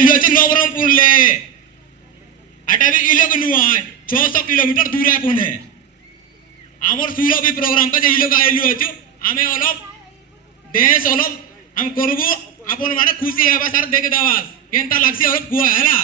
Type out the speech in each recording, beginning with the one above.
आइलु अछि नवरंगपुर ले आटा भी इलोग नुआ 600 किलोमीटर दूर है पुणे आमर सुरो भी प्रोग्राम का जे इलोग आइलु अछि आमे अलप देश अलप हम करबु अपन माने खुशी हेबा सर देख देवास केनता लागसी अलप गुआ हैला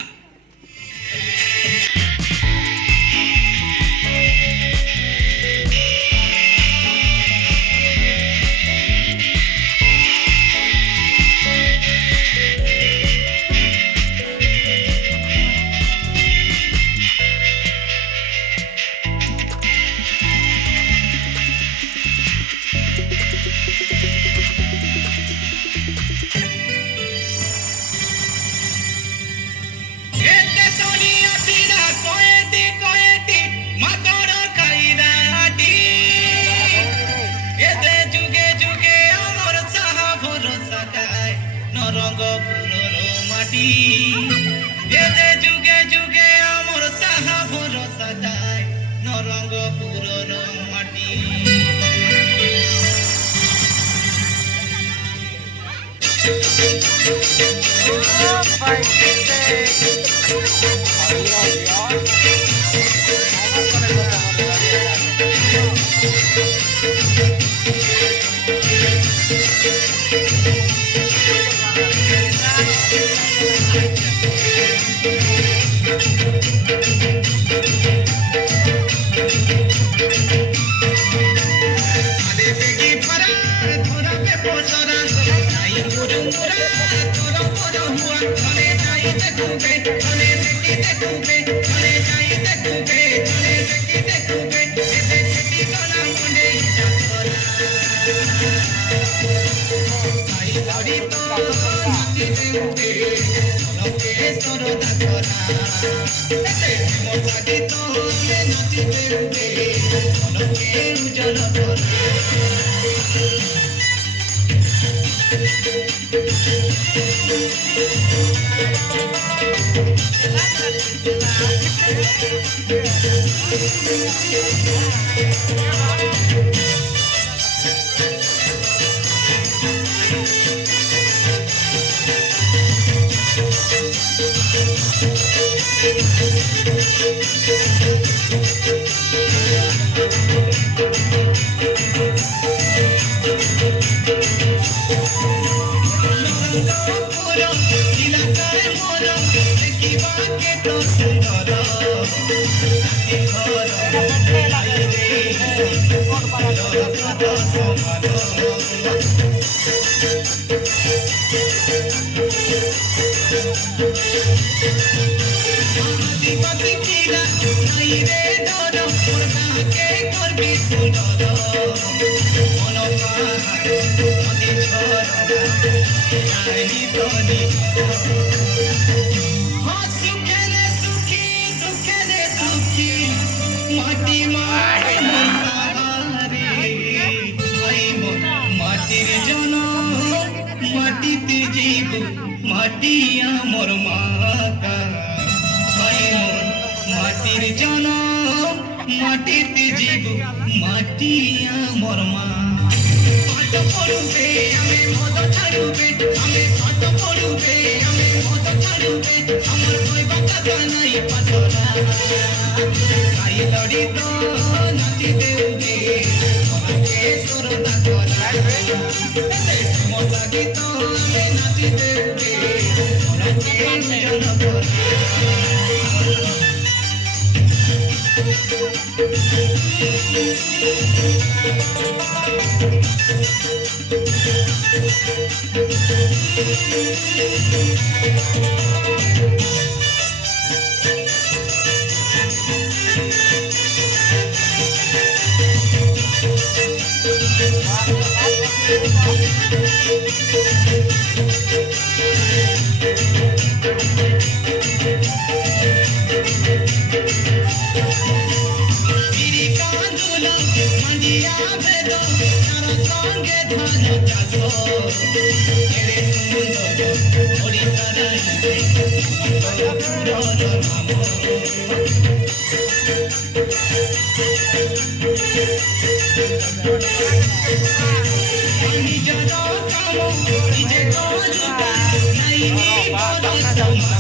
Ini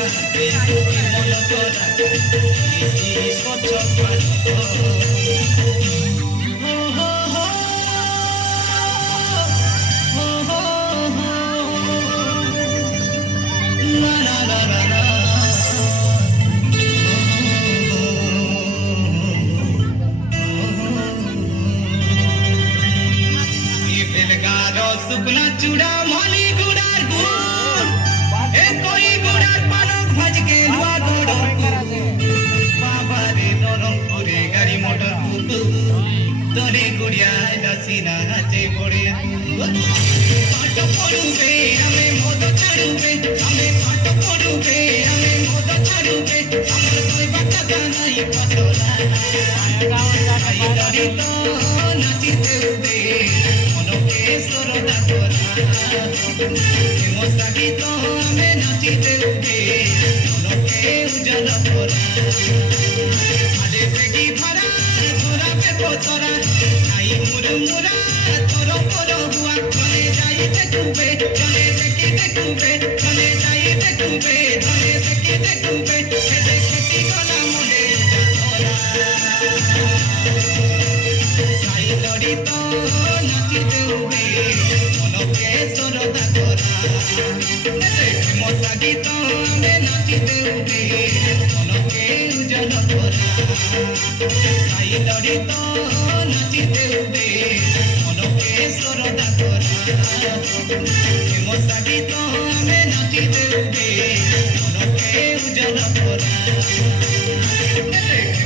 মন করা স্বচ্ছ ভারত শুকনা চূড়া মলি গুড়ার গুড় এ কই গুড়ার পালক ভাজকে লুয়া গড় বাবারে নরম করে গাড়ি মোটর তোরে গুড়িয়া দাসিনা হাতে পড়ে পাট পড়ুবে আমি মদ ছাড়ুবে আমি পাট পড়ুবে আমি মদ ছাড়ুবে আমার কই বাটা নাই পছলা আই ধরি তো নাচিতে উবে মনকে সরদা করা মশা গীত আমি নাচিতে উবে মনকে উজ্জ্বল করা আরে বেগি ভরা তোরা বেপছরা আই মুরমুরা তোর পর হুয়া চলে যাই দেখুবে চলে দেখি দেখুবে চলে যাই দেখুবে চলে দেখি দেখুবে দেখে কি গলা মনে ধরা সাই লড়ি তো নাচিতে উবে মনকে সরদা করা দেখে মশা গীত আমি নাচিতে উবে মনকে উজ্জ্বল করা সাই লড়ি তো নাচিতে উবে মনকে সরদা করা মশা গীত আমি নাচিতে উবে মনকে উজ্জ্বল করা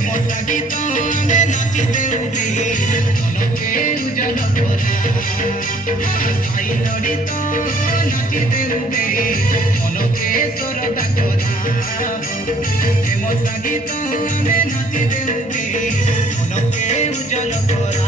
মশা গীত আমি নাচিতে উবে মনকে উজ্জ্বল করা সাই লড়ি তো নাচিতে উবে মনকে সরদা করা মশা গীত আমি নাচিতে উবে মনকে উজ্জ্বল করা